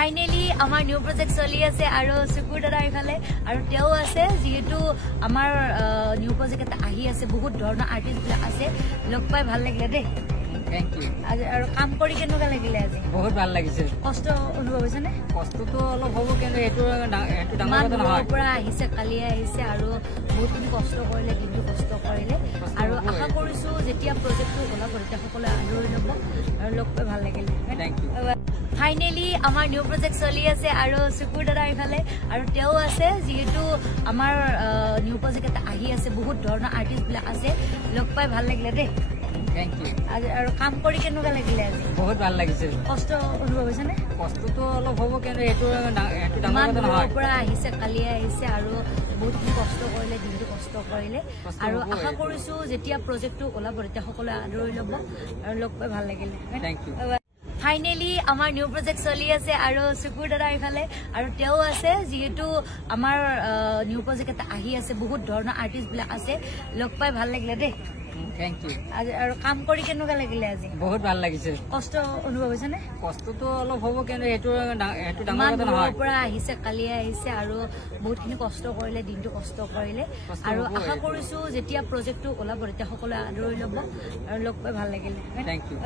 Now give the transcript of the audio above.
finally আমাৰ new project চলি আছে আৰু সুকুৰ দাদা ইফালে আৰু তেওঁ আছে যেহেতু আমাৰ নিউ প্ৰজেক্ট এটা আহি আছে বহুত ধৰণৰ আৰ্টিষ্ট বিলাক আছে লগ পাই ভাল লাগিলে দেই থ্যাংক ইউ আৰু কাম কৰি কেনেকুৱা লাগিলে আজি বহুত ভাল লাগিছে কষ্ট অনুভৱ হৈছে নে কষ্টটো অলপ হ'ব কিন্তু এটো ডাঙৰ কথা নহয় পৰা আহিছে কালি আহিছে আৰু বহুতখিনি কষ্ট কৰিলে দিনটো কষ্ট কৰিলে আৰু আশা কৰিছো যেতিয়া প্ৰজেক্টটো ওলাব তেতিয়া সকলোৱে আদৰি ল'ব আৰু লগ পাই ভাল লাগিলে থ্যাংক ইউ ফাইনেলি আমাৰ নিউ প্ৰজেক্ট চলি আছে আৰু সুকুৰ দাদা ইফালে আৰু তেওঁ আছে যেহেতু আমাৰ নিউ প্ৰজেক্ট এটা আহি আছে বহুত ধৰণৰ আৰ্টিষ্ট বিলাক আছে লগ পাই ভাল লাগিলে দেই থ্যাংক ইউ আৰু কাম কৰি কেনেকুৱা লাগিলে আজি বহুত ভাল লাগিছে কষ্ট অনুভৱ হৈছে নে কষ্টটো অলপ হ'ব কিন্তু এটো ডাঙৰ কথা নহয় পৰা আহিছে কালি আহিছে আৰু বহুতখিনি কষ্ট কৰিলে দিনটো কষ্ট কৰিলে আৰু আশা কৰিছো যেতিয়া প্ৰজেক্টটো ওলাব তেতিয়া সকলোৱে আদৰি ল'ব আৰু লগ পাই ভাল লাগিলে থ্যাংক ইউ ফাইনেলি আমাৰ নিউ প্ৰজেক্ট চলি আছে আৰু সুকুৰ দাদা ইফালে আৰু তেওঁ আছে যেহেতু আমাৰ নিউ প্ৰজেক্ট এটা আহি আছে বহুত ধৰণৰ আৰ্টিষ্ট বিলাক আছে লগ পাই ভাল লাগিলে দেই থ্যাংক ইউ আৰু কাম কৰি কেনেকুৱা লাগিলে আজি বহুত ভাল লাগিছে কষ্ট অনুভৱ হৈছে নে কষ্টটো অলপ হ'ব কিন্তু এটো ডাঙৰ কথা নহয় পৰা আহিছে কালি আহিছে আৰু বহুতখিনি কষ্ট কৰিলে দিনটো কষ্ট কৰিলে আৰু আশা কৰিছো যেতিয়া প্ৰজেক্টটো ওলাব তেতিয়া সকলোৱে আদৰি ল'ব আৰু লগ পাই ভাল লাগিলে থ্যাংক ইউ